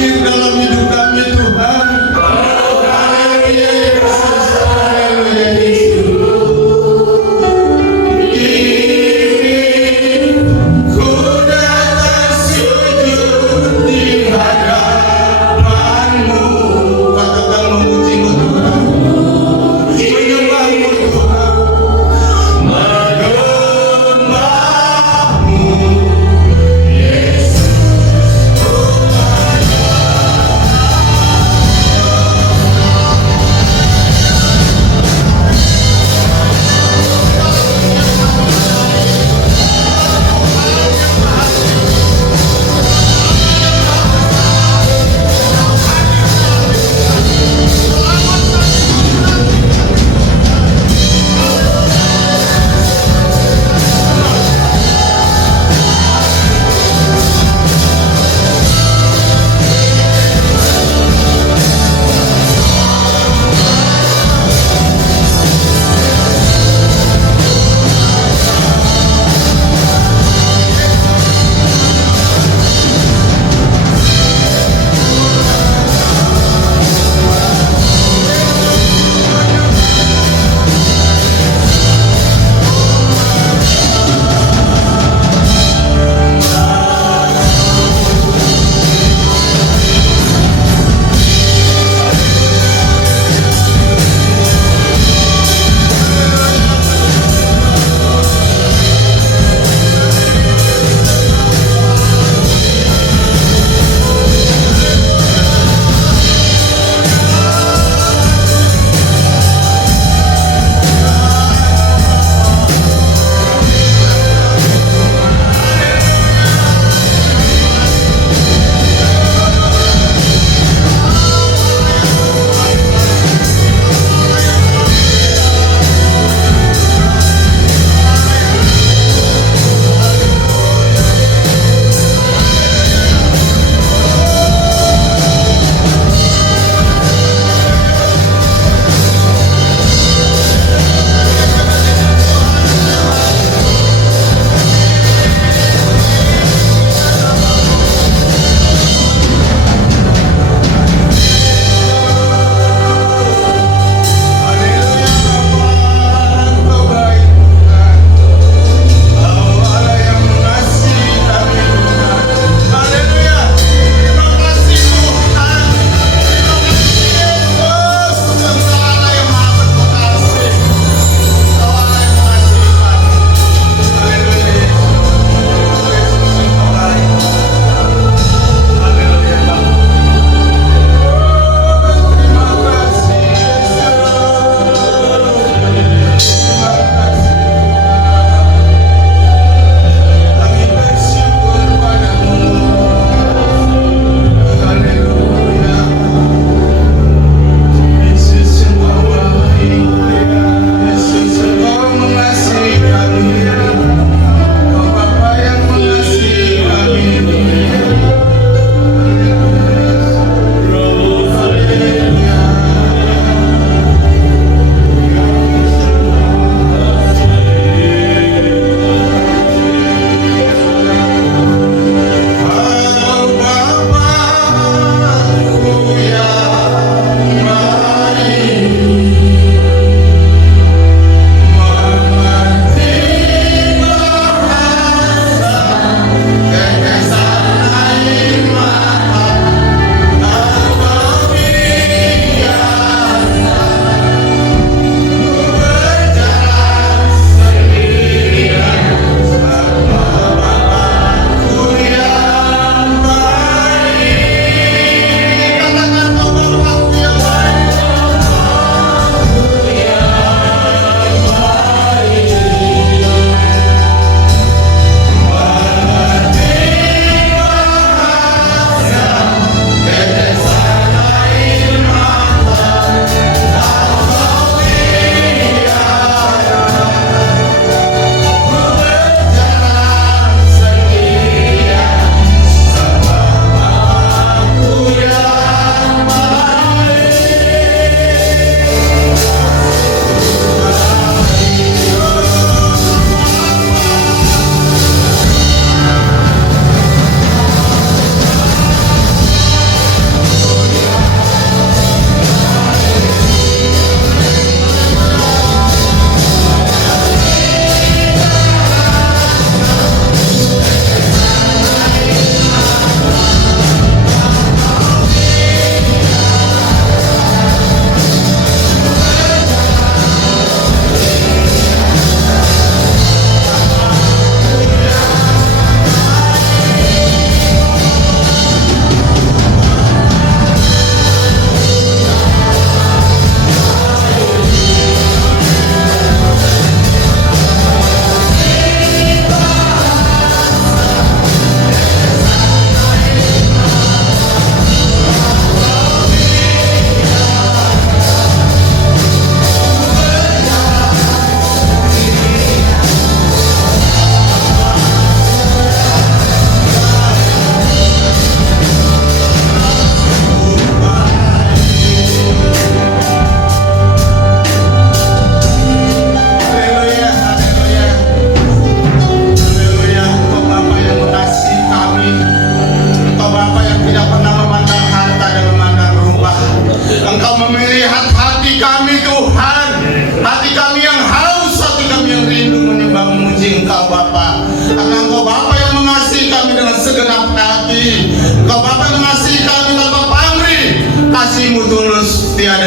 hadir dalam hidup kami Tuhan.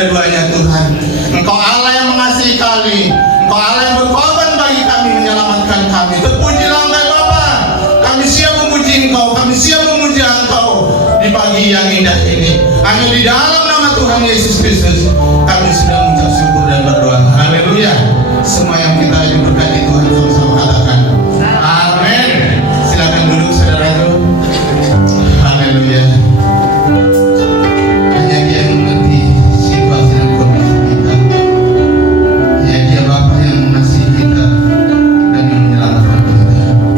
ada duanya Tuhan. Engkau Allah yang mengasihi kami, Engkau Allah yang berkorban bagi kami, menyelamatkan kami. Terpujilah Engkau Bapa. Kami siap memuji Engkau, kami siap memuji Engkau di pagi yang indah ini. Hanya di dalam nama Tuhan Yesus Kristus kami sudah mengucap syukur dan berdoa. Haleluya. Semua yang kita berkati Tuhan sama-sama katakan amin. Silakan duduk saudaraku. Haleluya. Hanya Dia yang mengerti situasi dan kondisi kita. Hanya Dia Bapa yang mengasihi kita dan yang menyelamatkan kita. Hanya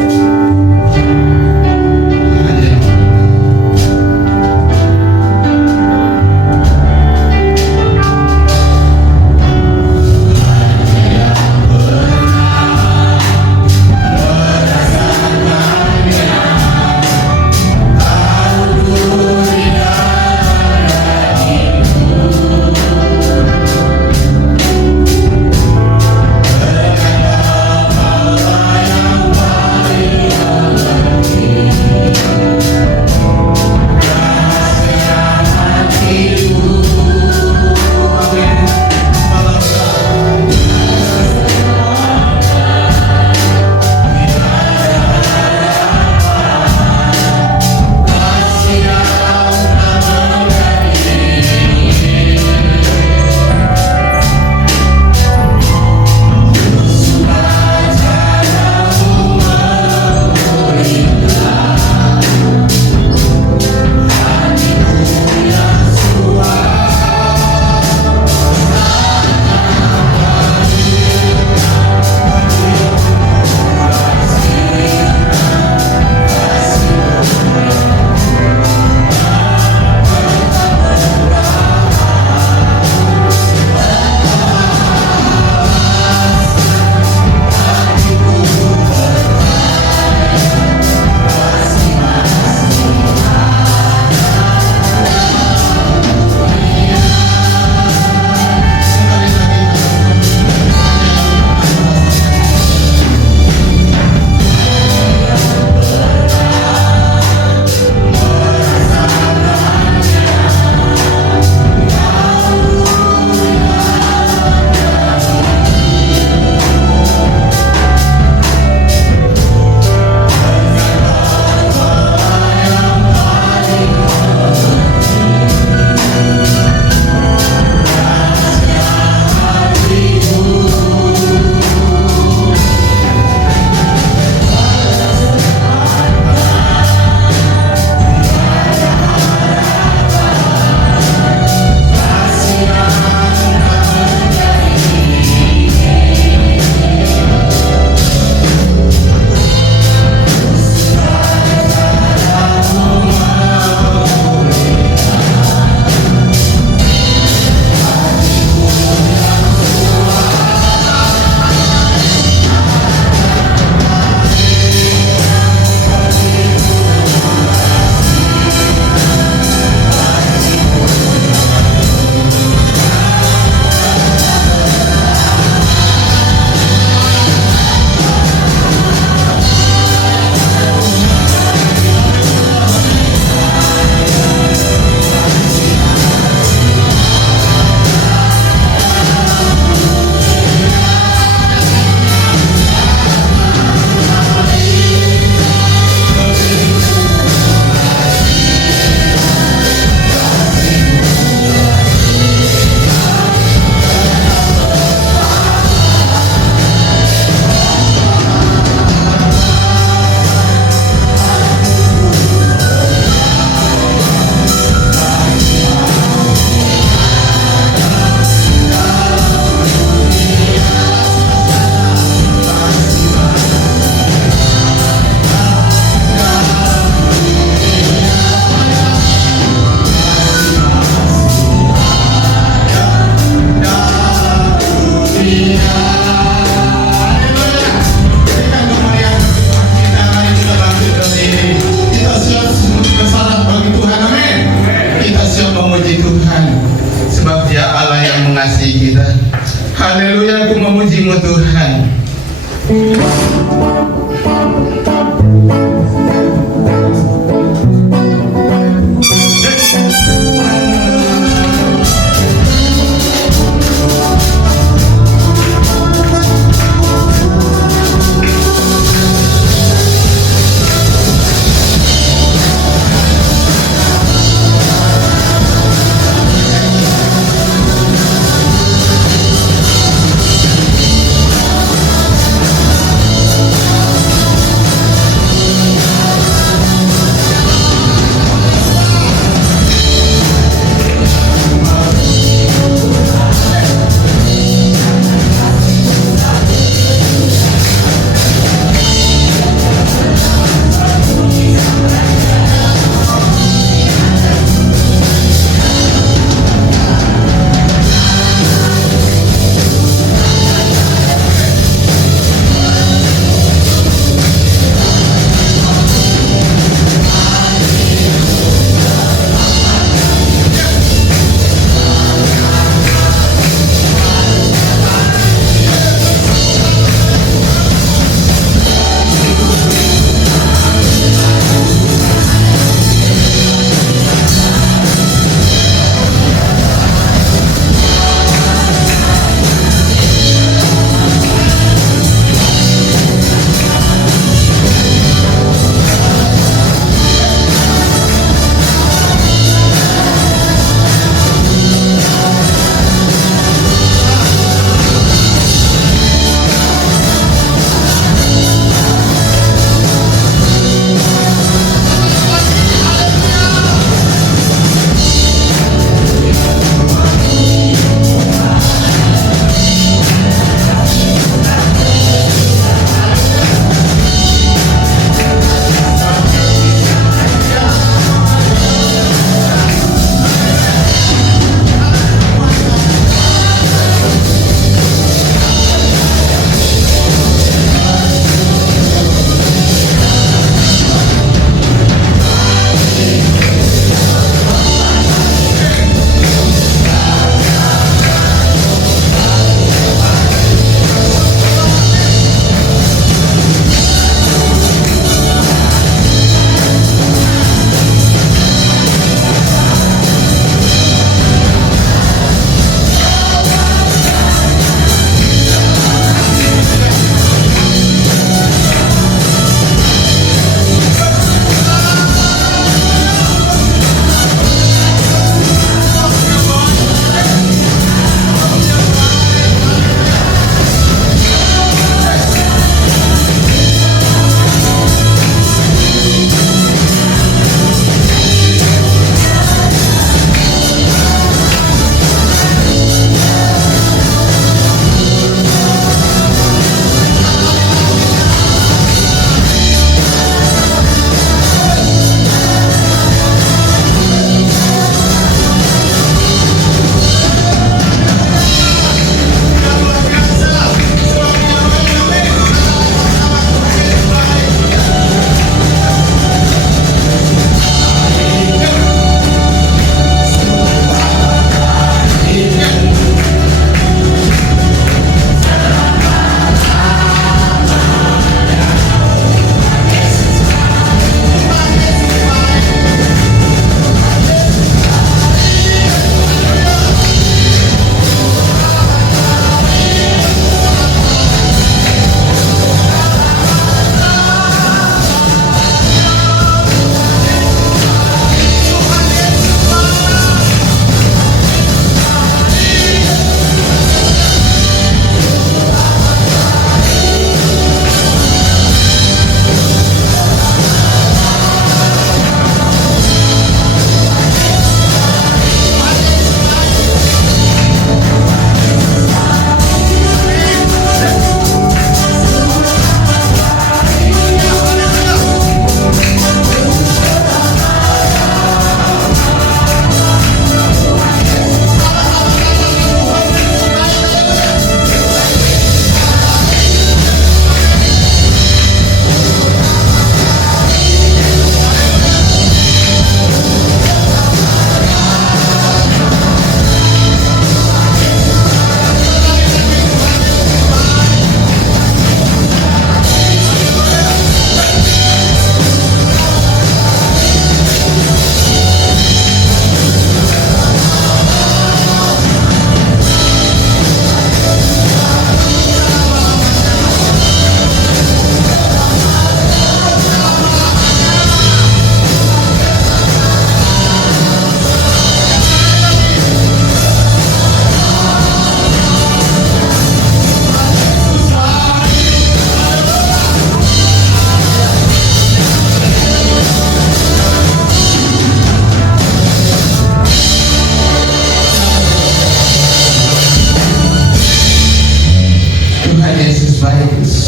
Haleluya, aku memuji-Mu Tuhan.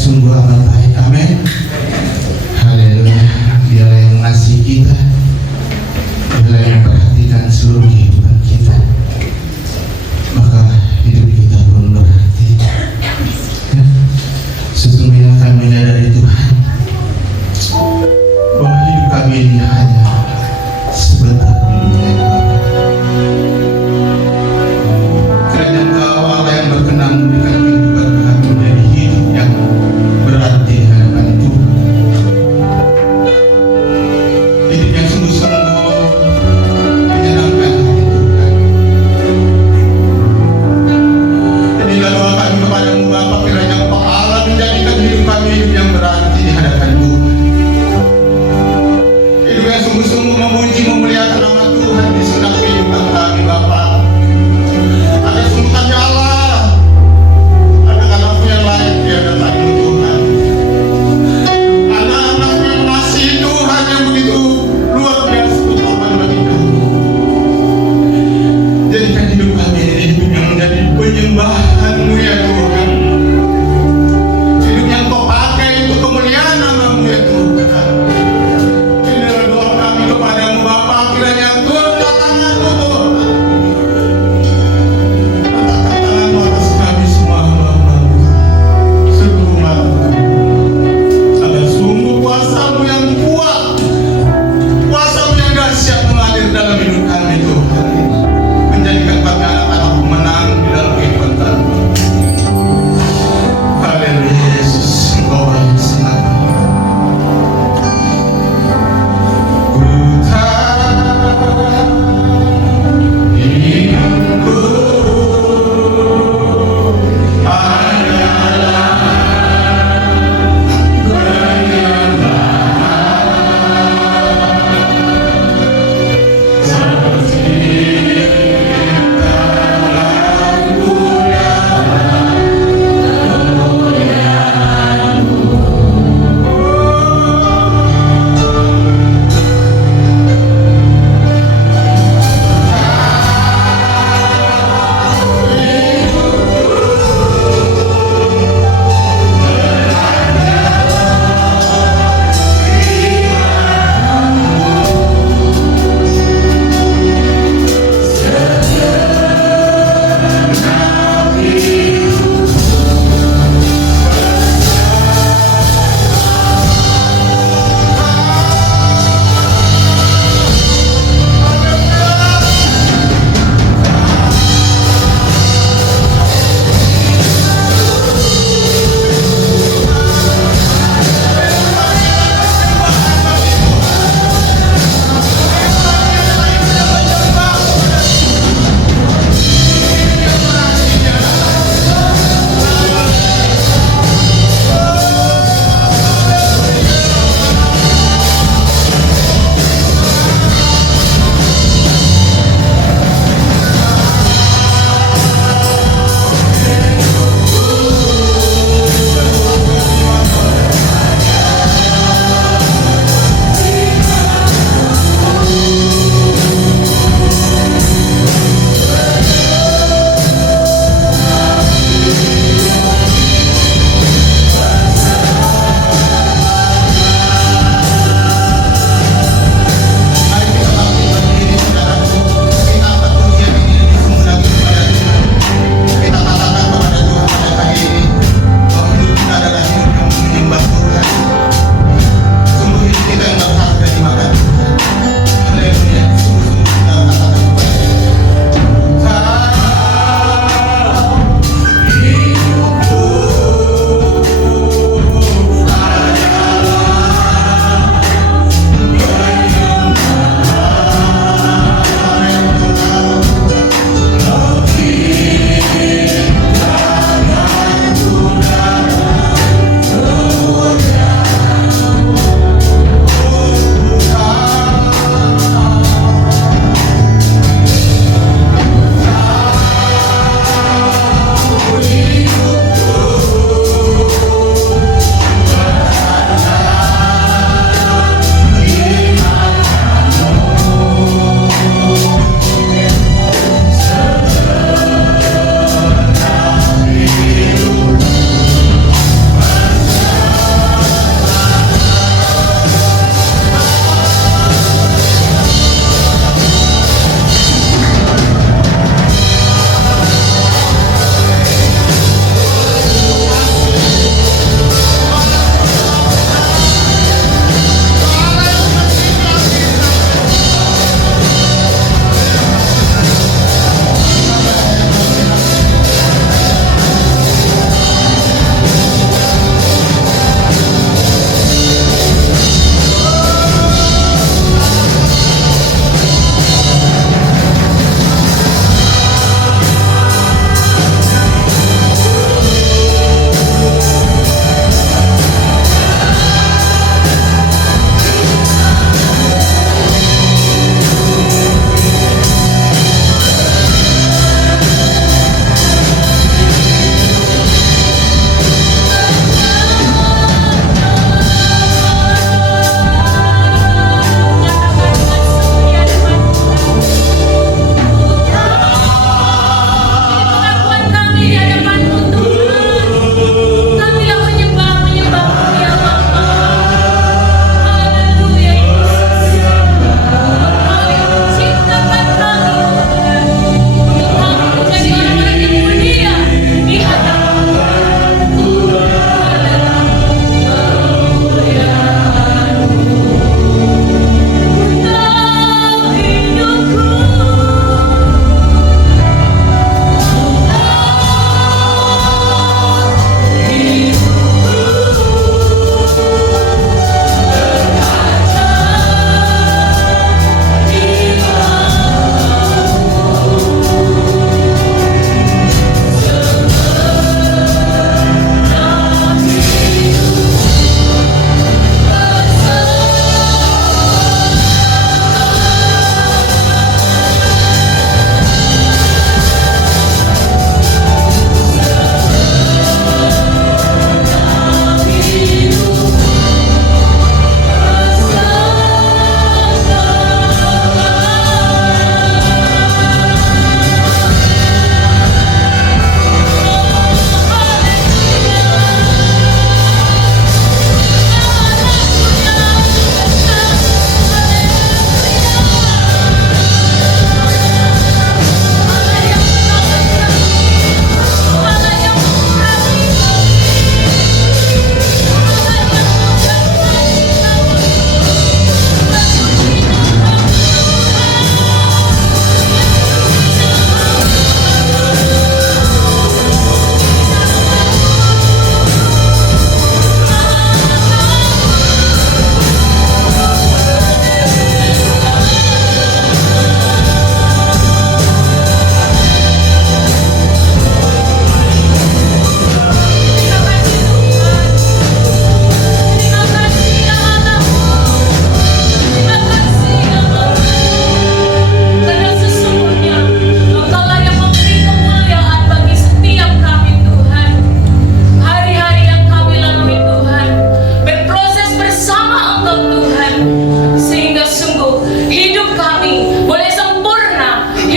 sungguh amat baik. Amin. Haleluya. Dialah yang mengasihi kita, dialah yang memperhatikan seluruh kehidupan kita, maka hidup kita pun berarti. Ya. Sesungguhnya kami menyadari Tuhan bahwa hidup kami ini hanya sebentar di dunia ini, Bapa. Kiranya Engkau Allah yang berkenan memberikan kehidupan kami menjadi hidup yang berarti di hadapan Tuhan.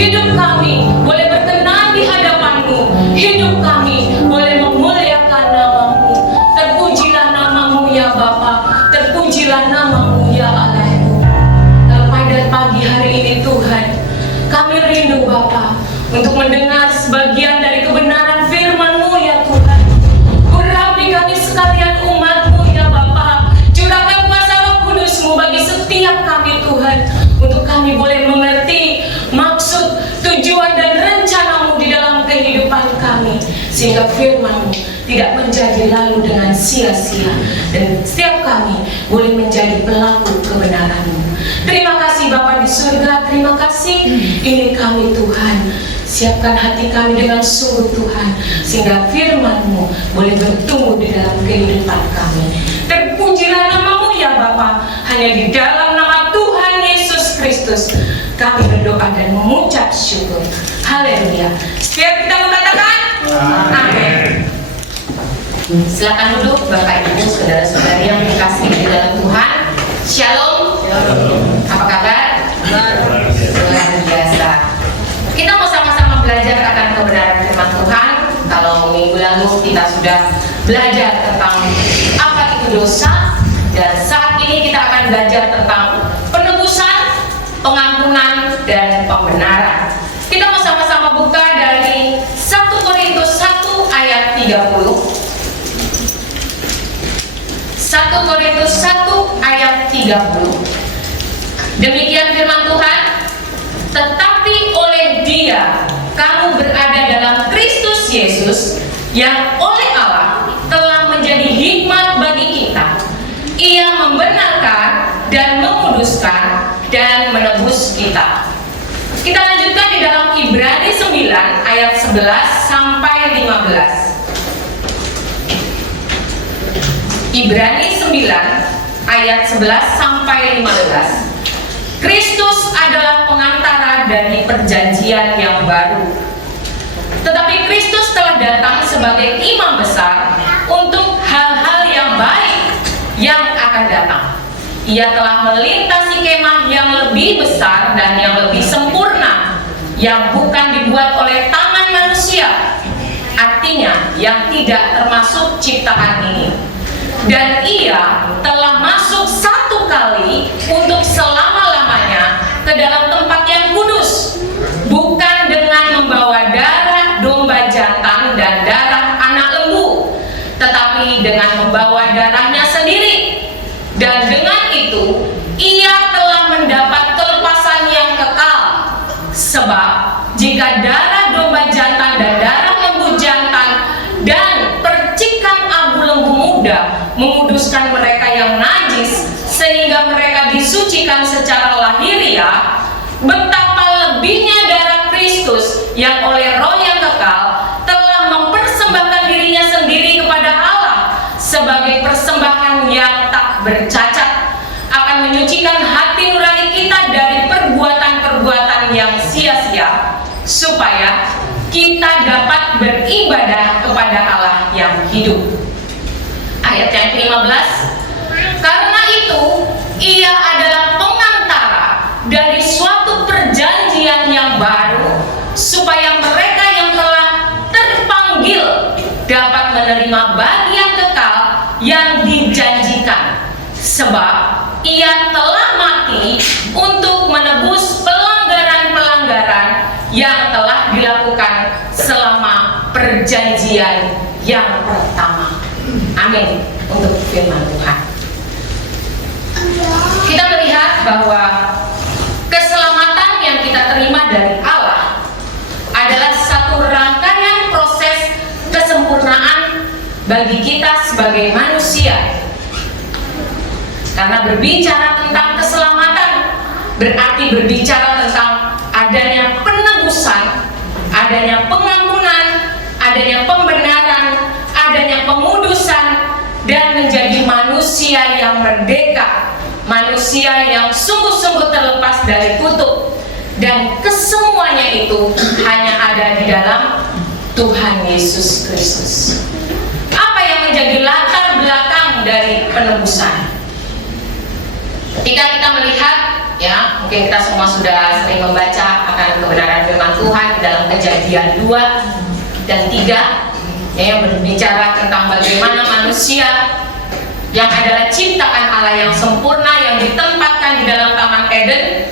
hidup kami boleh berkenan di hadapan-Mu, hidup kami boleh memuliakan nama-Mu. Terpujilah nama-Mu ya Bapa, terpujilah nama-Mu ya Allahku. Pada pagi hari ini Tuhan, kami rindu Bapa untuk mendengar sebagian dari kebenaran firman-Mu ya Tuhan. Urapi kami sekalian umat-Mu ya Bapa, curahkan kuasa Roh Kudus-Mu bagi setiap kami Tuhan, untuk kami boleh mengerti maksud, tujuan dan rencana-Mu di dalam kehidupan kami, sehingga firman-Mu tidak menjadi lalu dengan sia-sia, dan setiap kami boleh menjadi pelaku kebenaran-Mu. Terima kasih Bapa di surga, terima kasih. Ini kami Tuhan, siapkan hati kami dengan sungguh Tuhan, sehingga firman-Mu boleh bertumbuh di dalam kehidupan kami. Terpujilah nama-Mu ya Bapa, hanya di dalam nama Tuhan Yesus Kristus kami berdoa dan mengucap syukur. Haleluya. Setiap kita mengatakan amin. Silakan duduk Bapak Ibu, saudara-saudari yang dikasihi di dalam Tuhan. Shalom. Apa kabar? Luar biasa. Kita mau sama-sama belajar akan kebenaran firman Tuhan. Kalau minggu lalu kita sudah belajar tentang apa itu dosa, dan saat ini kita akan belajar tentang penebusan, pengampunan, dan pembenaran. Kita mau sama-sama buka dari 1 Korintus 1 ayat 30. 1 Korintus 1 ayat 30. Demikian firman Tuhan, tetapi oleh Dia kamu berada dalam Kristus Yesus, yang oleh Allah telah menjadi hikmat bagi kita. Ia membenarkan dan menguduskan dan menebus kita. Kita lanjutkan di dalam Ibrani 9 ayat 11 sampai 15. Ibrani 9 ayat 11 sampai 15. Kristus adalah pengantara dari perjanjian yang baru. Tetapi Kristus telah datang sebagai imam besar untuk hal-hal yang baik yang akan datang. Ia telah melintasi kemah yang lebih besar dan yang lebih sempurna, yang bukan dibuat oleh tangan manusia, artinya yang tidak termasuk ciptaan ini. Dan ia telah masuk satu kali untuk selama-lamanya ke dalam tempat yang kudus, bukan dengan membawa darah domba jantan dan darah anak lembu, tetapi dengan membawa darahnya sendiri. Dan dengan itu ia telah mendapat kelepasan yang kekal. Sebab jika darah domba jantan dan darah lembu jantan dan percikan abu lembu muda menguduskan mereka yang najis sehingga mereka disucikan secara lahiriah, betapa lebihnya darah Kristus yang oleh Roh yang kekal telah mempersembahkan dirinya sendiri kepada Allah sebagai persembahan yang tak bercacat, akan menyucikan hati nurani kita dari perbuatan-perbuatan yang sia-sia, supaya kita dapat beribadah kepada Allah yang hidup. Ayat yang ke-15, karena itu ia adalah pengantara dari suatu perjanjian yang baru, supaya mereka yang telah terpanggil dapat menerima bagian kekal yang dijanjikan. Sebab ia telah mati untuk menebus pelanggaran-pelanggaran yang telah dilakukan selama perjanjian yang pertama. Amin untuk firman Tuhan. Kita melihat bahwa keselamatan yang kita terima dari Allah adalah satu rangkaian proses kesempurnaan bagi kita sebagai manusia. Karena berbicara tentang keselamatan berarti berbicara tentang adanya penebusan, adanya pengampunan, adanya pembenaran, adanya pengudusan, dan menjadi manusia yang merdeka, manusia yang sungguh-sungguh terlepas dari kutuk. Dan kesemuanya itu hanya ada di dalam Tuhan Yesus Kristus. Apa yang menjadi latar belakang dari penebusan? Ketika kita melihat ya, mungkin kita semua sudah sering membaca akan kebenaran firman Tuhan di dalam Kejadian 2 dan 3, ya, yang berbicara tentang bagaimana manusia yang adalah ciptaan Allah yang sempurna, yang ditempatkan di dalam Taman Eden,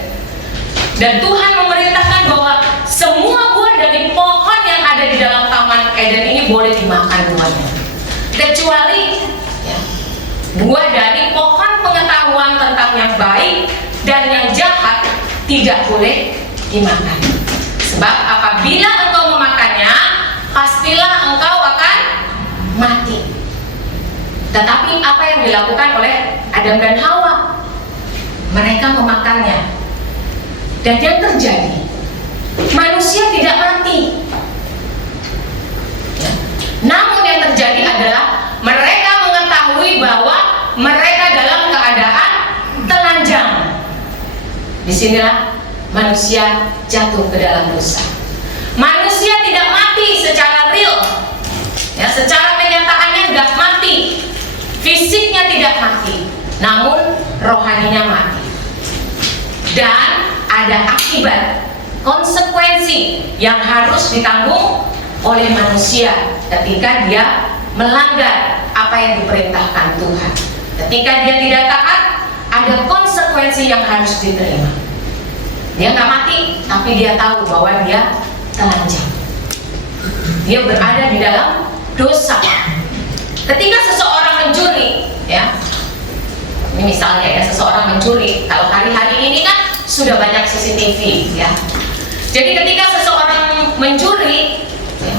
dan Tuhan memerintahkan bahwa semua buah dari pohon yang ada di dalam Taman Eden ini boleh dimakan buahnya, kecuali ya, buah dari pohon pengetahuan tentang yang baik dan yang jahat tidak boleh dimakan. Sebab apabila engkau memakannya, pastilah engkau akan mati. Tetapi apa yang dilakukan oleh Adam dan Hawa? Mereka memakannya. Dan yang terjadi, manusia tidak mati. Ya. Namun yang terjadi adalah mereka mengetahui bahwa mereka dalam keadaan telanjang. Disinilah manusia jatuh ke dalam dosa. Manusia tidak mati secara real, ya, secara kenyataannya tidak mati, fisiknya tidak mati, namun rohaninya mati. Dan ada akibat, konsekuensi yang harus ditanggung oleh manusia ketika dia melanggar apa yang diperintahkan Tuhan. Ketika dia tidak taat, ada konsekuensi yang harus diterima. Dia nggak mati, tapi dia tahu bahwa dia telanjang. Dia berada di dalam dosa. Ketika seseorang mencuri, ya, ini misalnya ya, seseorang mencuri. Kalau hari-hari ini kan sudah banyak CCTV, ya. Jadi ketika seseorang mencuri, ya,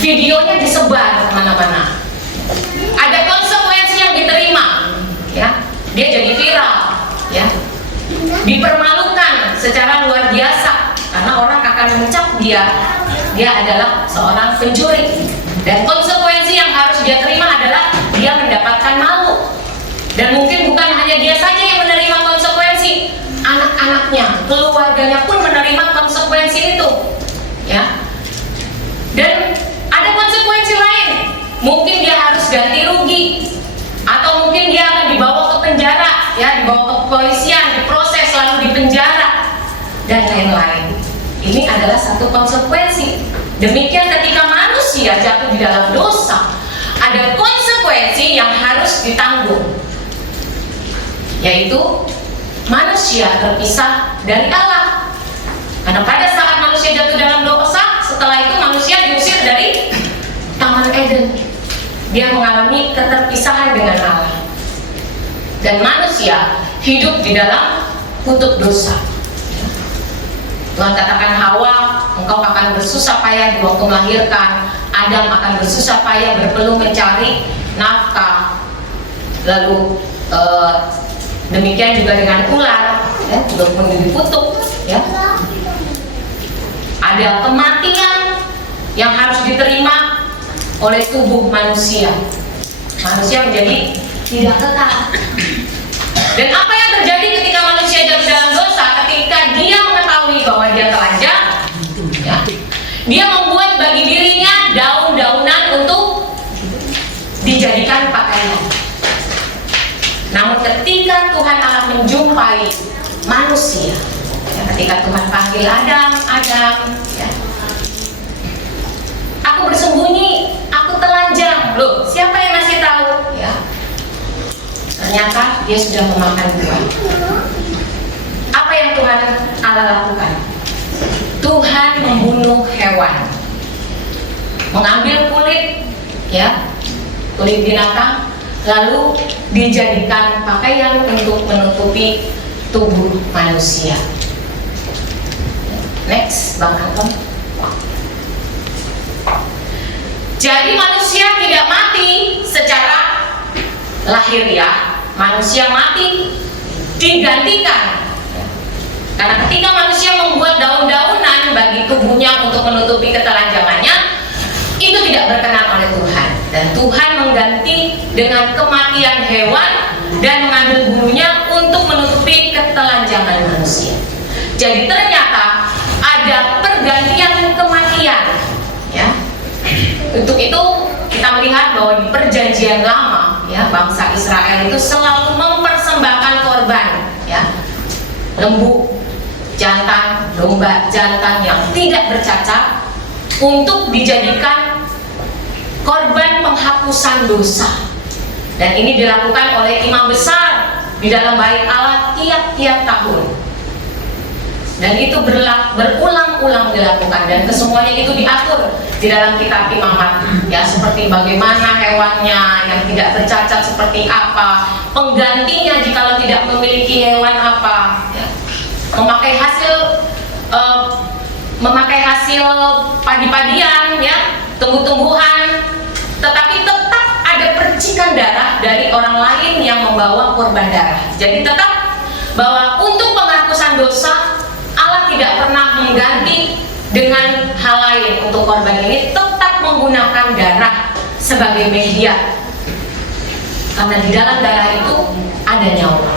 videonya disebar kemana-mana. Ada konsekuensi yang diterima, ya. Dia jadi viral, ya. Dipermalukan secara luar biasa karena orang akan mencap dia adalah seorang pencuri. Dan konsekuensi yang harus dia terima adalah dia mendapatkan malu. Dan mungkin bukan hanya dia saja yang menerima konsekuensi, anak-anaknya, keluarganya pun menerima konsekuensi itu, ya. Dan ada konsekuensi lain, mungkin dia harus ganti rugi, atau mungkin dia akan dibawa ke penjara, ya, dibawa ke kepolisian, diproses lalu dipenjara dan lain-lain. Ini adalah satu konsekuensi. Demikian ketika manusia jatuh di dalam dosa, ada konsekuensi yang harus ditanggung, yaitu manusia terpisah dari Allah. Karena pada saat manusia jatuh dalam dosa, setelah itu manusia diusir dari Taman Eden. Dia mengalami keterpisahan dengan Allah. Dan manusia hidup di dalam kutub dosa. Tuhan katakan, Hawa, engkau akan bersusah payah di waktu melahirkan. Adam akan bersusah payah berpeluh mencari nafkah. Lalu demikian juga dengan ular, ya, juga pun dikutuk, ya. Ada kematian yang harus diterima oleh tubuh manusia. Manusia menjadi tidak kekal. Dan apa yang terjadi ketika manusia jatuh dalam dosa? Ketika dia mengetahui bahwa dia telanjang, ya, dia membuat bagi dirinya daun-daunan untuk dijadikan pakaian. Namun ketika Tuhan Allah menjumpai manusia, ya, ketika Tuhan panggil Adam, ya, aku bersembunyi, aku telanjang. Loh, siapa yang ngasih tahu? Ya, ternyata dia sudah memakan buah. Apa yang Tuhan Allah lakukan? Tuhan membunuh hewan, mengambil kulit, ya, kulit binatang, lalu dijadikan pakaian untuk menutupi tubuh manusia. Next, Bang Anton. Jadi manusia tidak mati secara lahiriah, manusia mati digantikan. Karena ketika manusia membuat daun-daunan bagi tubuhnya untuk menutupi ketelanjangannya, itu tidak berkenan oleh Tuhan. Dan Tuhan mengganti dengan kematian hewan dan mengambil bulunya untuk menutupi ketelanjangan manusia. Jadi ternyata ada pergantian kematian, ya. Untuk itu kita melihat bahwa di Perjanjian Lama, ya, bangsa Israel itu selalu mempersembahkan korban, ya. lembu jantan, domba jantan yang tidak bercacat untuk dijadikan korban penghapusan dosa. Dan ini dilakukan oleh imam besar di dalam bait Allah tiap-tiap tahun. Dan itu berulang-ulang dilakukan, dan kesemuanya itu diatur di dalam kitab imamat, ya, seperti bagaimana hewannya yang tidak bercacat seperti apa, penggantinya jikalau tidak memiliki hewan apa, ya. Memakai hasil padi-padian, ya, tumbuh-tumbuhan, tetapi tetap ada percikan darah dari orang lain yang membawa korban darah. Jadi tetap bahwa untuk penghapusan dosa Allah tidak pernah mengganti dengan hal lain. Untuk korban ini tetap menggunakan darah sebagai media, karena di dalam darah itu ada nyawa.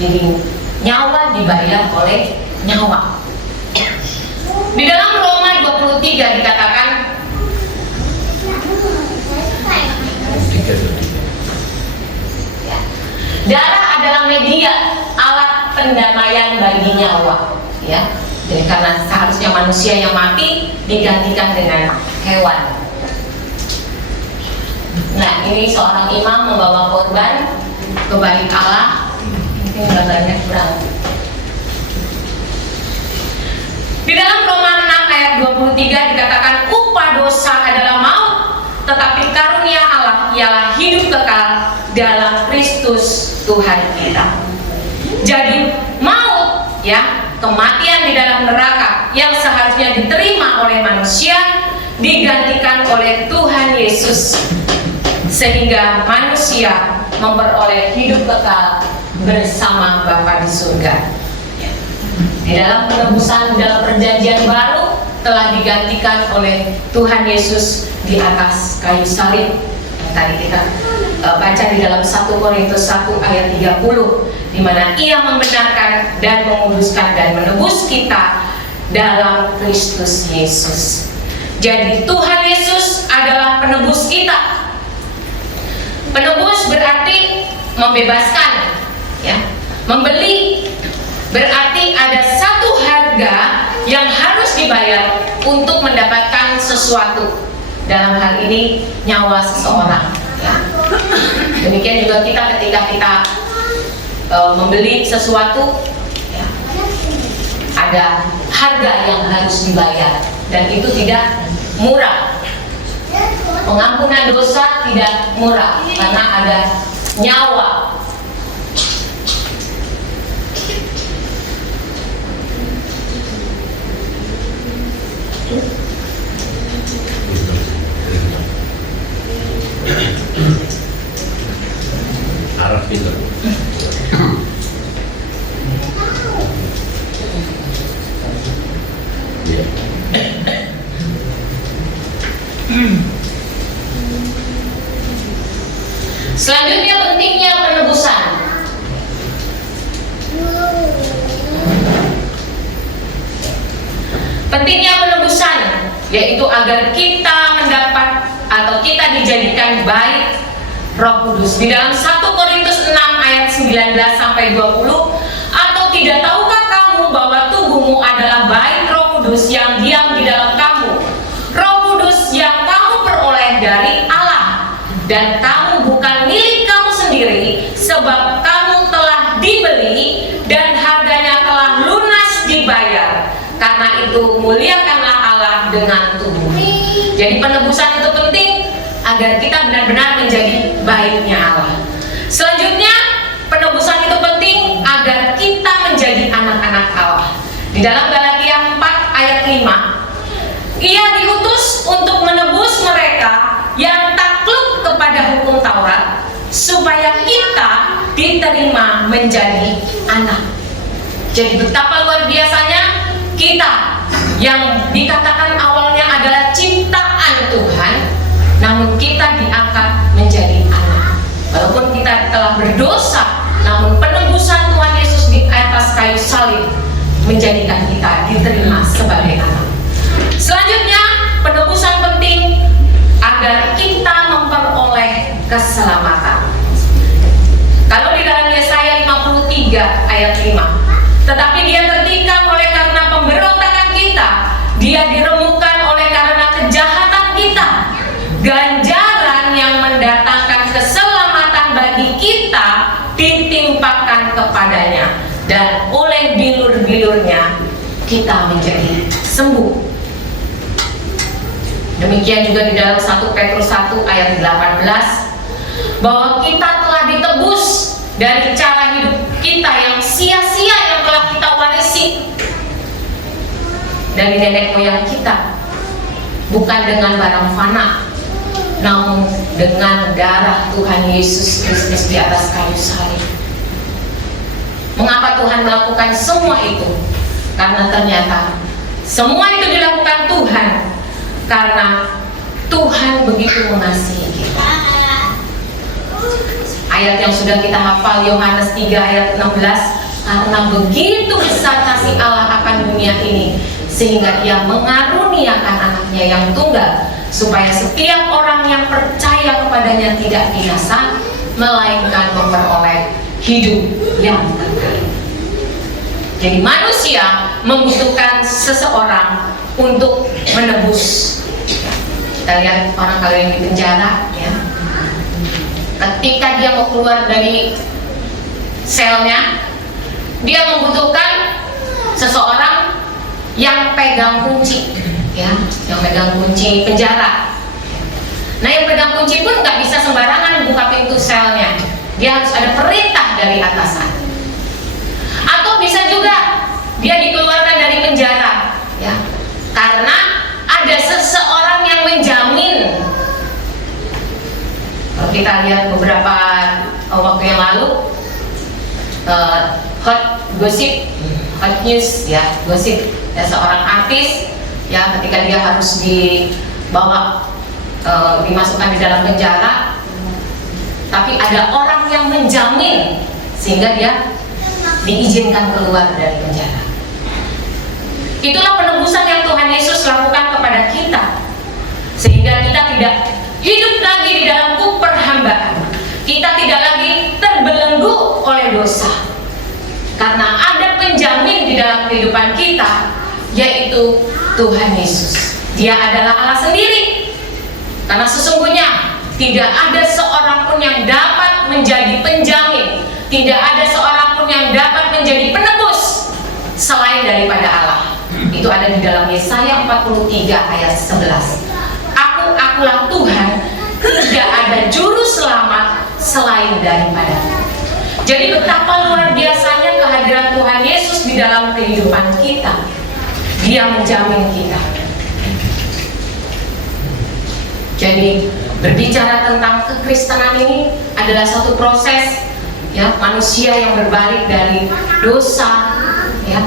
Jadi nyawa dibayar oleh nyawa. Di dalam Roma 23 dikatakan darah adalah media, alat pendamaian bagi nyawa, ya. Jadi karena seharusnya manusia yang mati digantikan dengan hewan. Nah, ini seorang imam membawa korban ke bait Allah. Mungkin gambarnya kurang. Di dalam Roma 6 ayat 23 dikatakan upah dosa adalah maut, tetapi karunia Allah ialah hidup kekal dalam Kristus Tuhan kita. Jadi maut, ya, kematian di dalam neraka yang seharusnya diterima oleh manusia digantikan oleh Tuhan Yesus, sehingga manusia memperoleh hidup kekal bersama Bapa di surga. Di dalam penebusan dalam perjanjian baru telah digantikan oleh Tuhan Yesus di atas kayu salib. Tadi kita baca di dalam 1 Korintus 1 ayat 30, di mana Ia membenarkan dan menguduskan dan menebus kita dalam Kristus Yesus. Jadi Tuhan Yesus adalah penebus kita. Penebus berarti membebaskan, ya. Membeli berarti ada satu harga yang harus dibayar untuk mendapatkan sesuatu. Dalam hal ini nyawa seseorang, ya. Demikian juga kita ketika kita membeli sesuatu, ya, ada harga yang harus dibayar, dan itu tidak murah. Pengampunan dosa tidak murah karena ada nyawa. Arah pintu. Selanjutnya pentingnya penebusan. Pentingnya penebusan yaitu agar kita mendapat atau kita dijadikan bait Roh Kudus. Di dalam 1 Korintus 6 ayat 19 sampai 20, atau tidak tahukah kamu bahwa tubuhmu adalah bait Roh Kudus yang diam di dalam kamu, Roh Kudus yang kamu peroleh dari Allah, dan kamu bukan milik kamu sendiri, sebab kamu telah dibeli dan harganya telah lunas dibayar. Karena itu muliakanlah Allah dengan tubuh. Jadi penebusan itu penting agar kita benar-benar menjadi baitnya Allah. Selanjutnya, penebusan itu penting agar kita menjadi anak-anak Allah. Di dalam Galatia 4 ayat 5, Ia diutus untuk menebus mereka yang takluk kepada hukum Taurat, supaya kita diterima menjadi anak. Jadi betapa luar biasanya kita yang dikatakan awalnya adalah ciptaan Tuhan, namun kita diangkat menjadi anak. Walaupun kita telah berdosa, namun penebusan Tuhan Yesus di atas kayu salib menjadikan kita diterima sebagai anak. Selanjutnya, penebusan penting agar kita memperoleh keselamatan. Kalau di dalam Yesaya 53 ayat 5, tetapi Dia diremukkan oleh karena kejahatan kita. Ganjaran yang mendatangkan keselamatan bagi kita ditimpakan kepadanya, dan oleh bilur-bilurnya kita menjadi sembuh. Demikian juga di dalam 1 Petrus 1 ayat 18, bahwa kita telah ditebus dari cara hidup kita yang sia-sia yang telah kita warisi dari nenek moyang kita, bukan dengan barang fana, namun dengan darah Tuhan Yesus Kristus di atas kayu salib. Mengapa Tuhan melakukan semua itu? Karena ternyata semua itu dilakukan Tuhan karena Tuhan begitu mengasihi kita. Ayat yang sudah kita hafal, Yohanes 3 ayat 16, karena begitu besar kasih Allah akan dunia ini, sehingga Ia mengaruniakan anaknya yang tunggal, supaya setiap orang yang percaya kepadanya tidak binasa, melainkan memperoleh hidup yang kekal. Jadi manusia membutuhkan seseorang untuk menebus. Kita lihat orang kalau yang di penjara, ya, ketika dia mau keluar dari selnya, dia membutuhkan seseorang yang pegang kunci, ya, yang pegang kunci penjara. Nah, yang pegang kunci pun nggak bisa sembarangan buka pintu selnya. Dia harus ada perintah dari atasan. Atau bisa juga dia dikeluarkan dari penjara, ya, karena ada seseorang yang menjamin. Kalau kita lihat beberapa waktu yang lalu, hot news, ya, gosip, ya, seorang artis, ya, ketika dia harus dibawa dimasukkan di dalam penjara, tapi ada orang yang menjamin sehingga dia diizinkan keluar dari penjara. Itulah penebusan yang Tuhan Yesus lakukan kepada kita, sehingga kita tidak hidup lagi di dalam perhambaan. Kita tidak lagi terbelenggu oleh dosa, karena ada penjamin di dalam kehidupan kita, yaitu Tuhan Yesus. Dia adalah Allah sendiri, karena sesungguhnya tidak ada seorang pun yang dapat menjadi penjamin, tidak ada seorang pun yang dapat menjadi penebus selain daripada Allah. Itu ada di dalam Yesaya 43 ayat 11. Akulah Tuhan, tidak ada juru selamat selain daripada. Jadi betapa luar biasanya kehadiran Tuhan Yesus di dalam kehidupan kita. Dia menjamin kita. Jadi berbicara tentang kekristenan ini adalah satu proses, ya, manusia yang berbalik dari dosa, ya,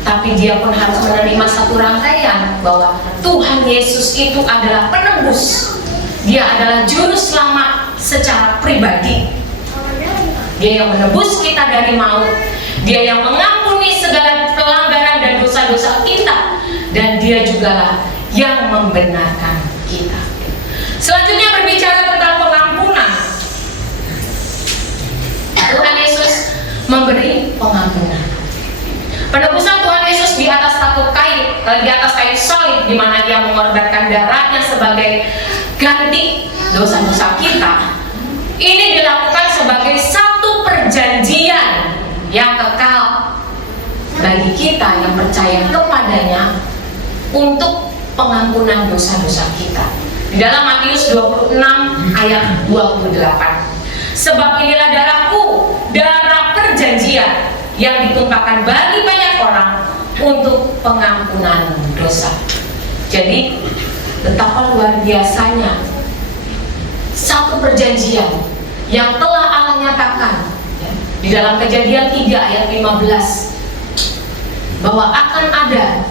tapi dia pun harus menerima satu rangkaian bahwa Tuhan Yesus itu adalah penebus. Dia adalah juru selamat secara pribadi. Dia yang menebus kita dari maut. Dia yang mengampuni segala pelanggaran dan dosa-dosa kita, dan Dia jugalah yang membenarkan kita. Selanjutnya berbicara tentang pengampunan. Tuhan Yesus memberi pengampunan. Penebusan Tuhan Yesus di atas kayu salib, di mana Dia mengorbankan darahnya sebagai ganti dosa-dosa kita. Ini dilakukan sebagai satu perjanjian yang kekal bagi kita yang percaya kepadanya untuk pengampunan dosa-dosa kita. Di dalam Matius 26 ayat 28. Sebab inilah darahku, darah perjanjian yang ditumpahkan bagi banyak orang untuk pengampunan dosa. Jadi betapa luar biasanya satu perjanjian yang telah Allah nyatakan, ya, di dalam Kejadian 3 ayat 15, bahwa akan ada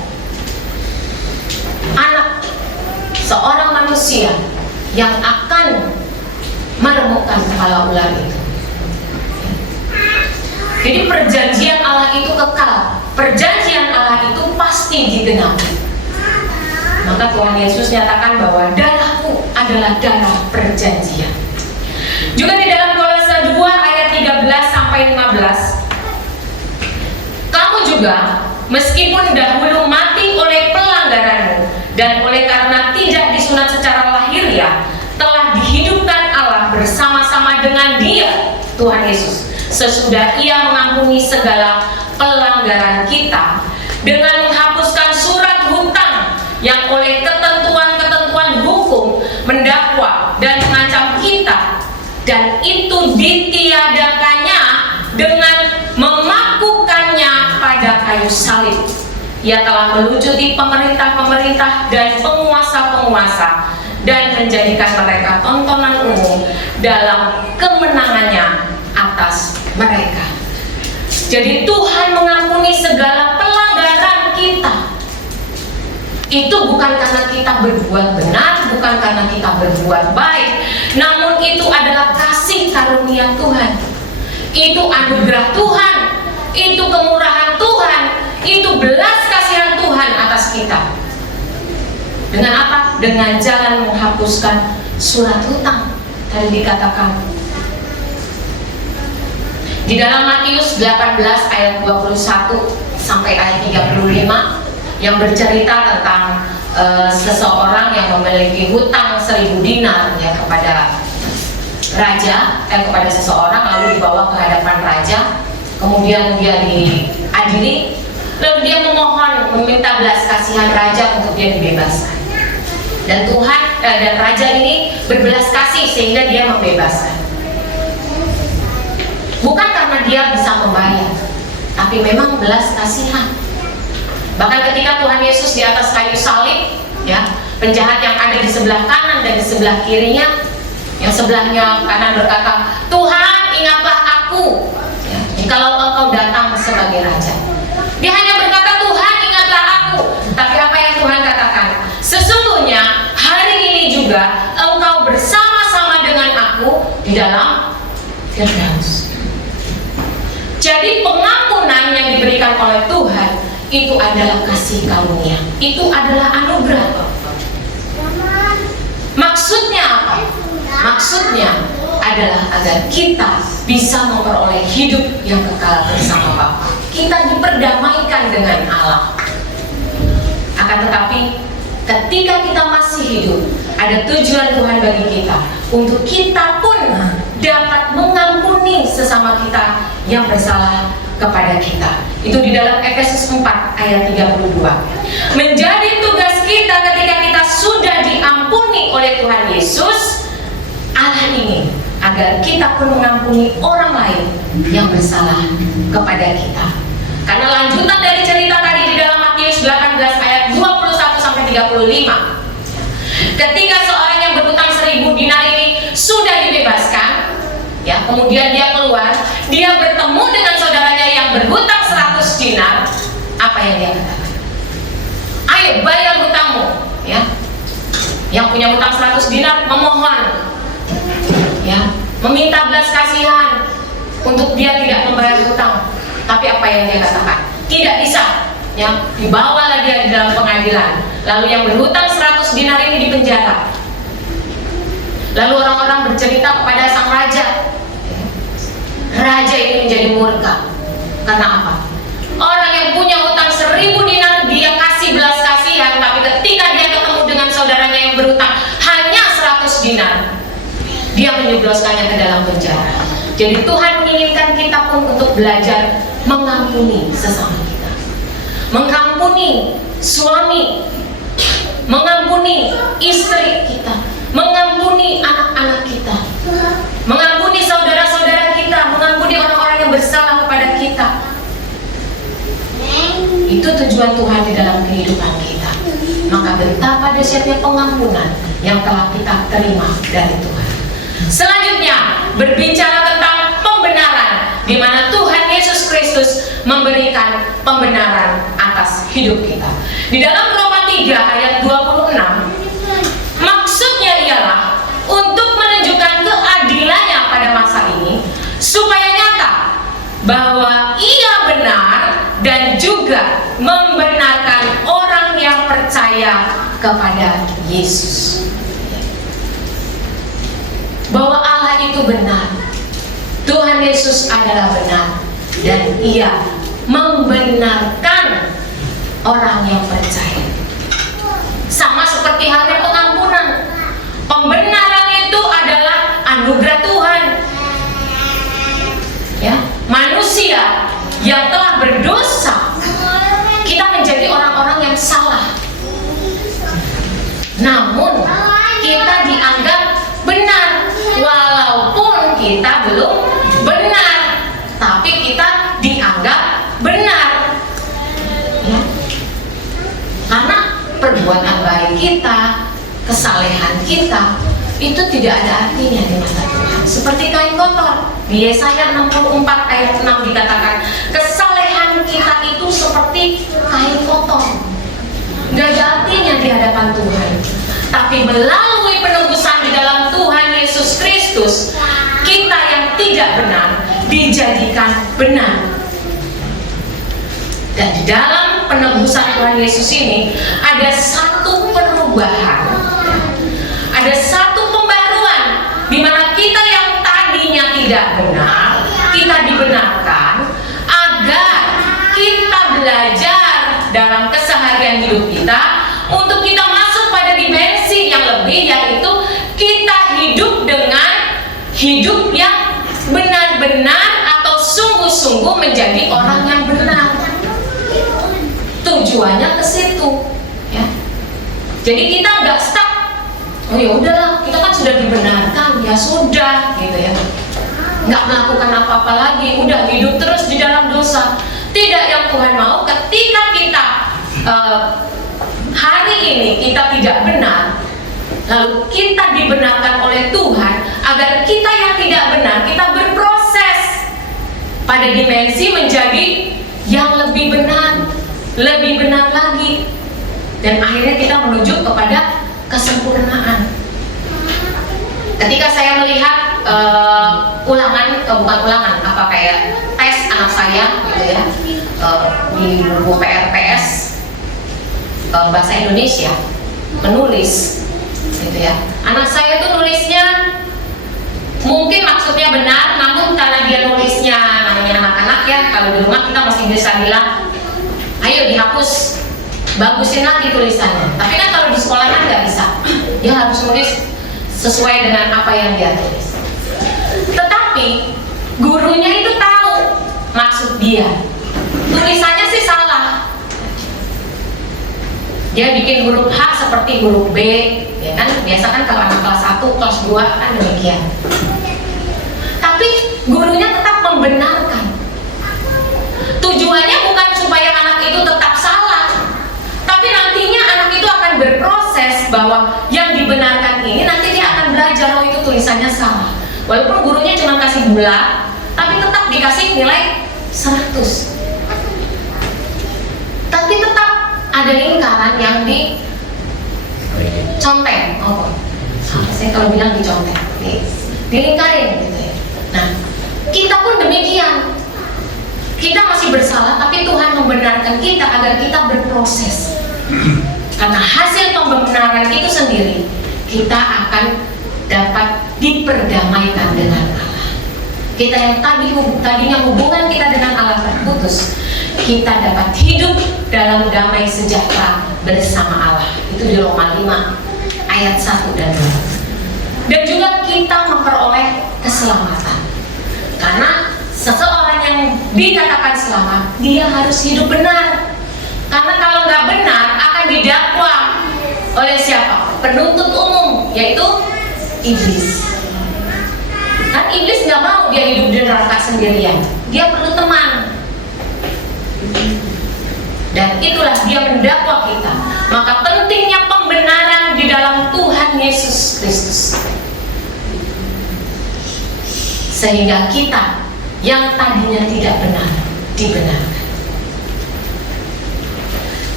anak seorang manusia yang akan meremukkan kepala ular itu. Jadi perjanjian Allah itu kekal, perjanjian Allah itu pasti digenapi. Maka Tuhan Yesus nyatakan bahwa darahku adalah darah perjanjian. Juga di dalam Kolose 2 ayat 13 sampai 15, kamu juga meskipun dahulu mati oleh pelanggaran dan oleh karena tidak disunat secara lahiriah, telah dihidupkan Allah bersama-sama dengan Dia, Tuhan Yesus, sesudah Ia mengampuni segala pelanggaran kita dengan menghapuskan surat hutang yang oleh ketentuan-ketentuan hukum mendakwa dan mengancam kita, dan itu ditiadakannya dengan memakukannya pada kayu salib. Ia telah melucuti pemerintah-pemerintah dan penguasa-penguasa dan menjadikan mereka tontonan umum dalam kemenangannya atas mereka. Jadi Tuhan mengampuni segala pelanggaran kita. Itu bukan karena kita berbuat benar, bukan karena kita berbuat baik, namun itu adalah kasih karunia Tuhan. Itu anugerah Tuhan, itu kemurahan Tuhan, itu belas kasihan Tuhan atas kita. Dengan apa? Dengan jalan menghapuskan surat hutang. Tadi dikatakan di dalam Matius 18 ayat 21 sampai ayat 35 yang bercerita tentang seseorang yang memiliki hutang 1000 dinar ya kepada raja, kepada seseorang, lalu dibawa ke hadapan raja, kemudian dia diadili, lalu dia memohon, meminta belas kasihan raja untuk dia dibebaskan. Dan Tuhan dan raja ini berbelas kasih sehingga dia membebaskan. Bukan karena dia bisa membayar, tapi memang belas kasihan. Bahkan ketika Tuhan Yesus di atas kayu salib, ya, penjahat yang ada di sebelah kanan dan di sebelah kirinya, yang sebelahnya kanan berkata, Tuhan ingatlah aku, ya, jikalau engkau datang sebagai raja. Dia hanya berkata, Tuhan ingatlah aku. Tapi apa yang Tuhan katakan? Sesungguhnya hari ini juga engkau bersama-sama dengan aku di dalam Firdaus. Jadi pengampunan yang diberikan oleh Tuhan itu adalah kasih karunia, itu adalah anugerah. Maksudnya apa? Maksudnya adalah agar kita bisa memperoleh hidup yang kekal bersama Bapa. Kita diperdamaikan dengan Allah. Akan tetapi ketika kita masih hidup, ada tujuan Tuhan bagi kita, untuk kita pun dapat mengampuni sesama kita yang bersalah kepada kita. Itu di dalam Efesus 4 ayat 32. Menjadi tugas kita ketika kita sudah diampuni oleh Tuhan Yesus, Allah ingin agar kita pun mengampuni orang lain yang bersalah kepada kita. Karena lanjutan dari cerita tadi di dalam Matius 18 ayat 21 sampai 35. Ketika seorang yang berhutang 1000 dinar ini sudah dibebaskan, ya, kemudian dia keluar, dia bertemu dengan saudaranya yang berhutang 100 dinar. Apa yang dia katakan? Ayo bayar hutangmu, ya. Yang punya hutang 100 dinar memohon, ya, meminta belas kasihan untuk dia tidak membayar hutang. Tapi apa yang dia katakan? Tidak bisa, ya. Dibawalah dia di dalam pengadilan. Lalu yang berhutang 100 dinar ini dipenjara. Lalu orang-orang bercerita kepada sang raja. Raja ini menjadi murka. Karena apa? Orang yang punya hutang 1000 dinar dia kasih belas kasihan, tapi ketika dia ketemu dengan saudaranya yang berhutang hanya 100 dinar, dia menyebloskannya ke dalam penjara. Jadi Tuhan menginginkan kita pun untuk belajar mengampuni sesama kita, mengampuni suami, mengampuni istri kita, mengampuni anak-anak kita, mengampuni saudara-saudara kita, mengampuni orang-orang yang bersalah kepada kita. Itu tujuan Tuhan di dalam kehidupan kita. Maka betapa dahsyatnya pengampunan yang telah kita terima dari Tuhan. Selanjutnya berbicara tentang pembenaran, di mana Tuhan Yesus Kristus memberikan pembenaran atas hidup kita. Di dalam Roma 3 ayat 26, maksudnya ialah untuk menunjukkan keadilannya pada masa ini, supaya nyata bahwa Ia benar dan juga membenarkan orang yang percaya kepada Yesus. Bahwa Allah itu benar, Tuhan Yesus adalah benar, dan Ia membenarkan orang yang percaya. Sama namun kita dianggap benar walaupun kita belum benar, tapi kita dianggap benar ya. Karena perbuatan baik kita, kesalehan kita itu tidak ada artinya di mata Tuhan. Seperti kain kotor. Di Yesaya 64 ayat 6 dikatakan, kesalehan kita itu seperti kain kotor, nggak ada artinya di hadapan Tuhan. Tapi melalui penebusan di dalam Tuhan Yesus Kristus, kita yang tidak benar dijadikan benar. Dan di dalam penebusan Tuhan Yesus ini ada satu perubahan, ada satu pembaruan, di mana kita yang tadinya tidak benar, kita dibenarkan agar kita belajar dalam keseharian hidup kita untuk kita masuk pada dimensi yang lebih, yaitu kita hidup dengan hidup yang benar-benar atau sungguh-sungguh menjadi orang yang benar. Tujuannya ke situ ya. Jadi kita nggak stuck, oh ya udahlah, kita kan sudah dibenarkan, ya sudah gitu ya, nggak melakukan apa-apa lagi, udah hidup terus di dalam dosa. Tidak, yang Tuhan mau ketika kita hari ini kita tidak benar, lalu kita dibenarkan oleh Tuhan agar kita yang tidak benar, kita berproses pada dimensi menjadi yang lebih benar lagi, dan akhirnya kita menuju kepada kesempurnaan. Ketika saya melihat kayak tes anak saya gitu ya, di buku PRPS bahasa Indonesia, menulis gitu ya, anak saya tuh nulisnya mungkin maksudnya benar, namun karena dia nulisnya namanya anak-anak ya, kalau di rumah kita masih bisa bilang ayo dihapus, bagusin lagi tulisannya. Tapi kan kalau di sekolah kan nggak bisa, dia harus nulis sesuai dengan apa yang dia tulis. Tetapi gurunya itu tahu maksud dia, tulisannya sih salah. Dia bikin huruf H seperti huruf B, ya kan? Biasa kan kalau anak kelas 1, kelas 2 kan demikian. Tapi gurunya tetap membenarkan. Tujuannya bukan supaya anak itu tetap salah, tapi nantinya anak itu akan berproses bahwa yang dibenarkan ini nanti dia akan belajar, oh itu tulisannya salah. Walaupun gurunya cuma kasih bulat, tapi tetap dikasih nilai 100. Tapi tetap ada lingkaran yang diconteng. Oh, saya kalau bilang diconteng, dilingkarin gitu ya. Nah, kita pun demikian. Kita masih bersalah, tapi Tuhan membenarkan kita agar kita berproses. Karena hasil pembenaran itu sendiri, kita akan dapat diperdamaikan dengan Allah. Kita yang tadinya hubungan kita dengan Allah terputus, kita dapat hidup dalam damai sejahtera bersama Allah. Itu di Roma 5 ayat 1 dan 2. Dan juga kita memperoleh keselamatan. Karena seseorang yang dikatakan selamat, dia harus hidup benar. Karena kalau nggak benar akan didakwa oleh siapa? Penuntut umum, yaitu iblis. Kan iblis nggak mau dia hidup di neraka sendirian, dia perlu teman. Dan itulah dia mendakwa kita. Maka pentingnya pembenaran di dalam Tuhan Yesus Kristus, sehingga kita yang tadinya tidak benar dibenarkan.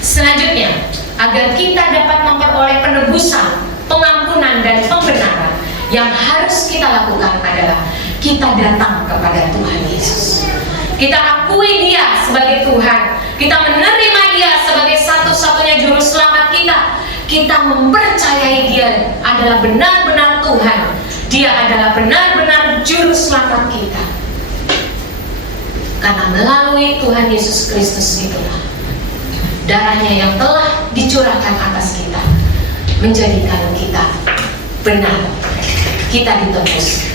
Selanjutnya, agar kita dapat memperoleh penebusan, pengampunan, dan pembenaran, yang harus kita lakukan adalah kita datang kepada Tuhan Yesus. Kita akui Dia sebagai Tuhan, kita menerima Dia sebagai satu-satunya juru selamat kita. Kita mempercayai Dia adalah benar-benar Tuhan, Dia adalah benar-benar juru selamat kita. Karena melalui Tuhan Yesus Kristus itulah darahnya yang telah dicurahkan atas kita, menjadikan kita benar, kita ditebus,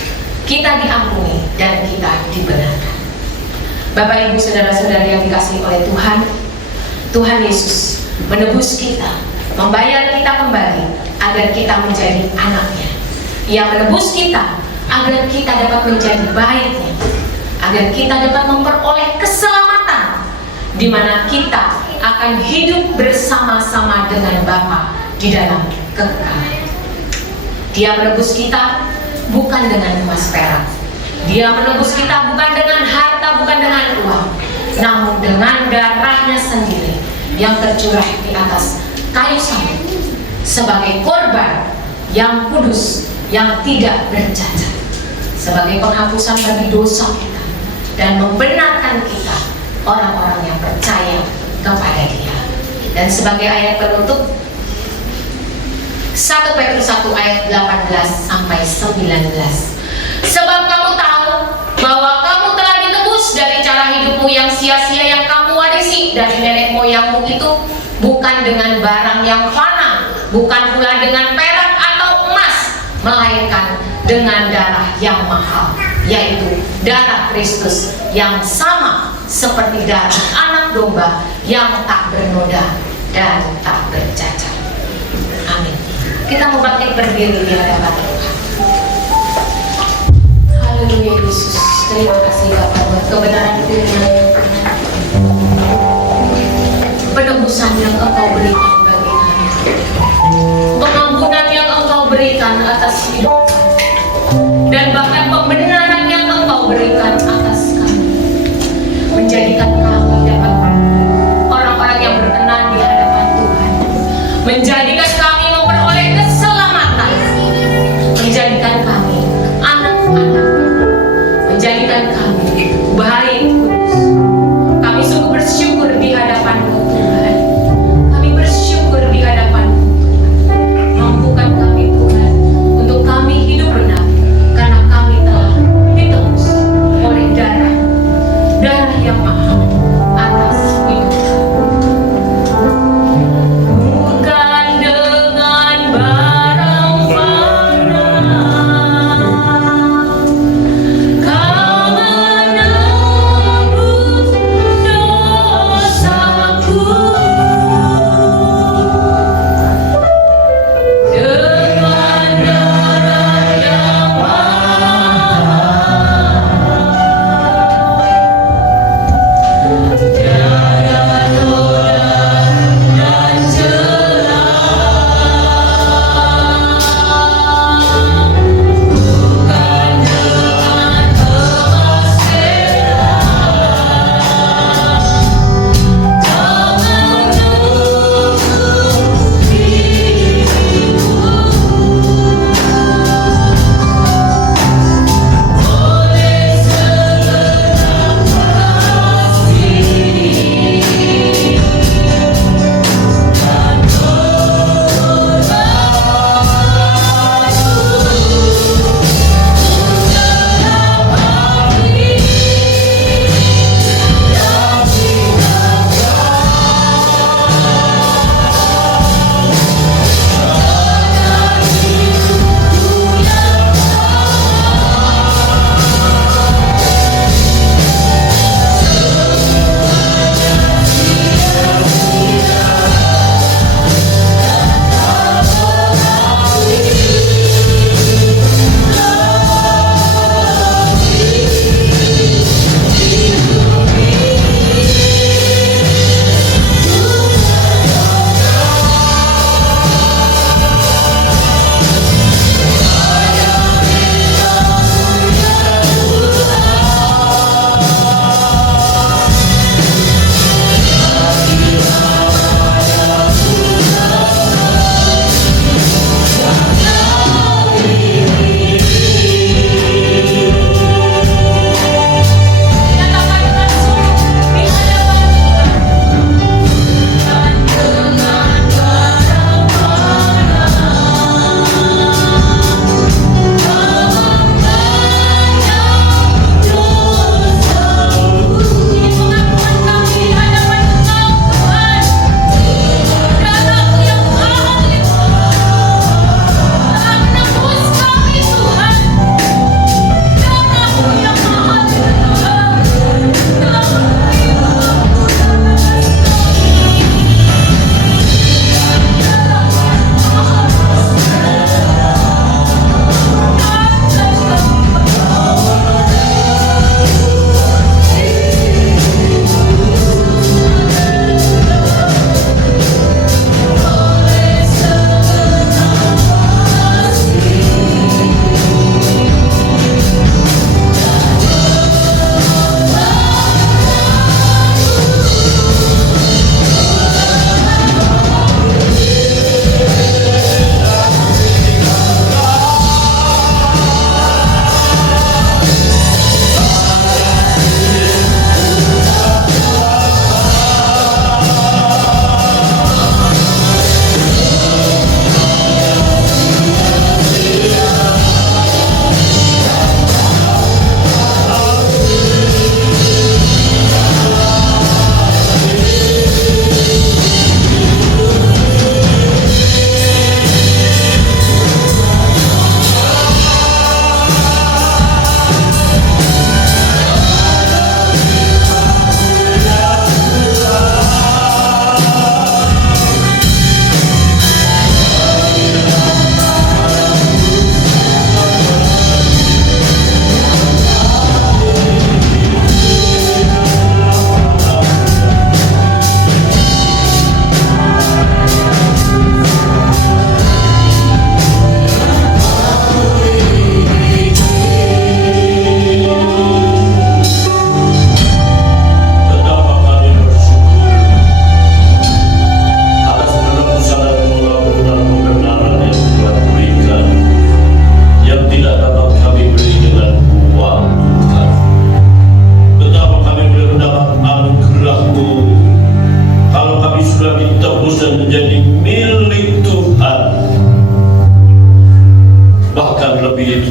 kita diampuni, dan kita dibenarkan. Bapak, Ibu, saudara-saudari yang dikasihi oleh Tuhan, Tuhan Yesus menebus kita, membayar kita kembali agar kita menjadi anaknya. Ia menebus kita agar kita dapat menjadi baiknya, agar kita dapat memperoleh keselamatan, di mana kita akan hidup bersama-sama dengan Bapa di dalam kekekalan. Dia menebus kita bukan dengan emas perak. Dia menebus kita bukan dengan harta, bukan dengan uang, namun dengan darahnya sendiri yang tercurah di atas kayu salib sebagai korban yang kudus, yang tidak bercacat, sebagai penghapusan bagi dosa kita dan membenarkan kita, orang-orang yang percaya kepada Dia. Dan sebagai ayat penutup, 1 Petrus 1 ayat 18 sampai 19. Sebab kamu tahu bahwa kamu telah ditebus dari cara hidupmu yang sia-sia yang kamu warisi dari nenek moyangmu itu, bukan dengan barang yang fana, bukan pula dengan perak atau emas, melainkan dengan darah yang mahal, yaitu darah Kristus yang sama seperti darah anak domba yang tak bernoda dan tak bercacat. Amin. Kita mau bangkit berdiri di hadapan Tuhan. Haleluya Yesus, terima kasih Bapak buat kebenaran firman, penebusan yang Engkau berikan bagi kami, pengampunan yang Engkau berikan atas hidup kami, dan bahkan pembenaran yang Engkau berikan atas kami, menjadikan kami dapat orang-orang yang berkenan di hadapan Tuhan, menjadikan kami memperoleh keselamatan, menjadikan kami anak-anak, menjadikan kami baik kudus. Kami sungguh bersyukur di hadapan-Mu Tuhan. Kami bersyukur di hadapan-Mu Tuhan. Mampukan kami Tuhan untuk kami hidup benar, karena kami telah ditebus oleh darah yang mahal atas hidup kami. Bukan dengan barang fana, Kau menebus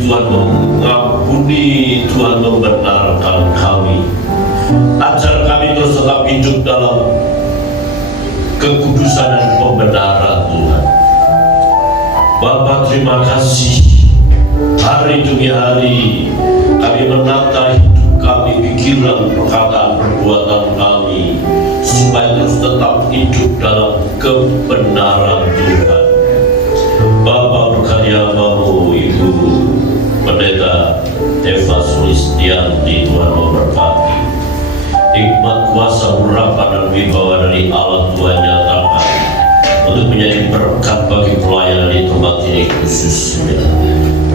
Tuhan mengampuni, Tuhan membenarkan kami. Ajar kami terus tetap hidup dalam kekudusan dan pembenaran Tuhan. Bapa, terima kasih. Hari demi hari kami menata hidup kami, pikiran, perkataan, perbuatan kami, supaya terus tetap hidup dalam kebenaran Tuhan. Bapa, berkati hamba-Mu Ibu Pendeta Eva Sulistianti, Tuhan memberkati. Hikmat, kuasa, urapan dan wibawa dari Allah Tuhan nyatakan untuk menjadi berkat bagi pelayanan di tempat ini khususnya.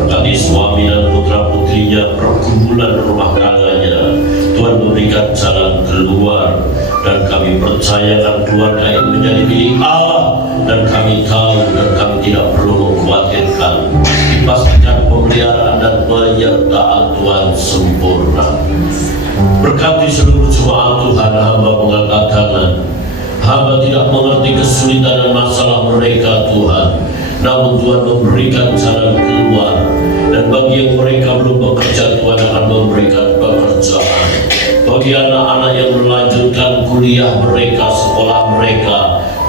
Berkati suami dan putra putrinya, pergumulan rumah tangganya, Tuhan memberikan jalan keluar, dan kami percayakan keluarga ini menjadi milik Allah, dan kami tahu dan kami tidak perlu mengkhawatirkan, dipastikan pemeliharaan dan penyertaan Tuhan sempurna. Berkati seluruh jemaat Tuhan, hamba mengangkat tangan. Hamba tidak mengerti kesulitan dan masalah mereka Tuhan, namun Tuhan memberikan jalan keluar, dan bagi yang mereka belum bekerja, Tuhan akan memberikan pekerjaan. Bagi anak-anak yang melanjutkan kuliah mereka, sekolah mereka,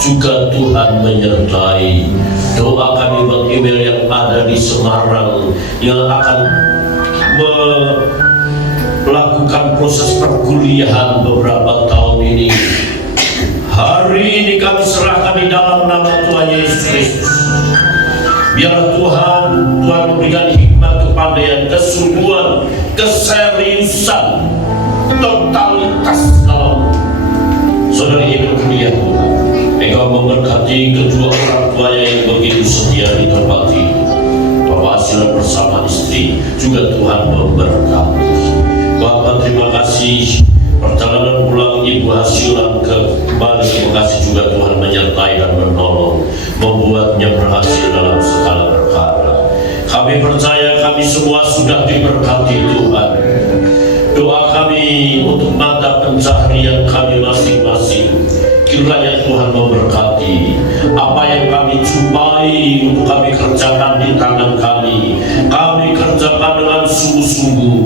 juga Tuhan menyertai. Doa kami buat email yang ada di Semarang yang akan melakukan proses perkuliahan beberapa tahun ini, hari ini kami serahkan di dalam nama Tuhan Yesus Kristus. Biar Tuhan memberikan hikmat, kepandaian, kesungguhan, keseriusan, totalitas dalam saudari ini berkuliah Tuhan. Engkau memberkati kedua orang tuanya yang begitu setia di tempat ini. Bapak Asilan bersama istri juga Tuhan memberkati. Bapak, terima kasih. Perjalanan pulang Ibu Hasilan kembali ke Bekasi juga Tuhan menyertai dan menolong, membuatnya berhasil dalam segala perkara. Kami percaya kami semua sudah diberkati Tuhan. Doa kami untuk mata pencaharian kami masing-masing, kiranya Tuhan memberkati. Apa yang kami jumpai untuk kami kerjakan di tangan kami kerjakan dengan sungguh-sungguh,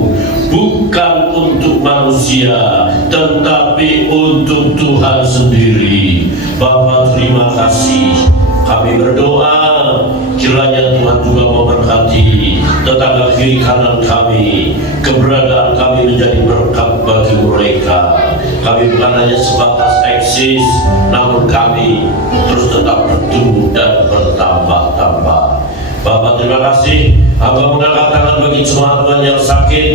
bukan untuk manusia, tetapi untuk Tuhan sendiri. Bapa, terima kasih. Kami berdoa kiranya Tuhan juga memberkati tetangga kiri kanan kami, keberadaan kami menjadi berkat bagi mereka. Kami bukan hanya sebatas eksis, namun kami terus tetap bertumbuh dan bertambah-tambah. Bapak, terima kasih. Hamba mengangkat tangan bagi jemaat Tuhan yang sakit.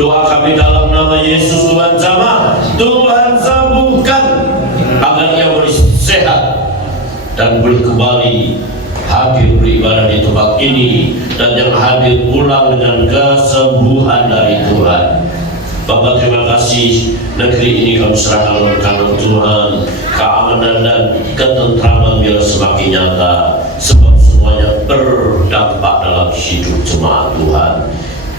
Doa kami dalam nama Yesus, Tuhan jamah, Tuhan sembuhkan agar ia boleh sehat dan boleh kembali hadir beribadah di tempat ini, dan yang hadir pulang dengan kesembuhan dari Tuhan. Bapak, terima kasih. Negeri ini kami serahkan dalam tangan Tuhan. Keamanan dan ketentraman biar semakin nyata, sebab semuanya berdampak dalam hidup jemaat Tuhan.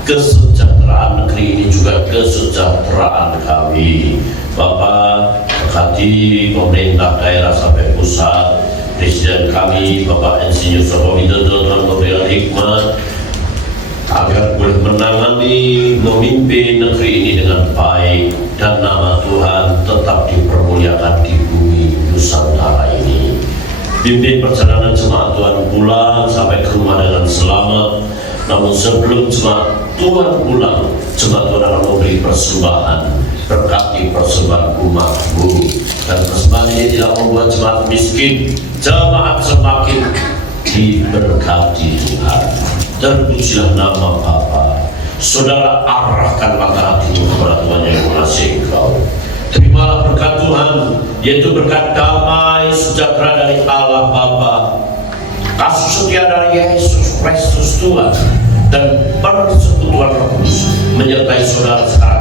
Kesejahteraan negeri ini juga kesejahteraan kami. Bapak, berkati pemerintah daerah sampai pusat, Presiden kami Bapak Insinyur Joko Widodo, Tuhan memberikan hikmat agar boleh menangani, memimpin negeri ini dengan baik, dan nama Tuhan tetap dipermuliakan di bumi Nusantara ini. Pimpin perjalanan jemaat Tuhan pulang sampai ke rumah dengan selamat. Namun sebelum jemaat Tuhan pulang, jemaat Tuhan akan memberi persembahan. Berkati persembahan umat-Mu, dan persembahan ini tidak membuat jemaat miskin. Jemaat semakin diberkati Tuhan. Terpujilah nama Bapa. Saudara, arahkan mata hatimu kepada Tuhan yang mengasihi engkau. Terimalah berkat Tuhan, yaitu berkat damai sejahtera dari Allah Bapa, kasih setia dari Yesus Kristus Tuhan, dan persekutuan Roh Kudus menyertai saudara sekarang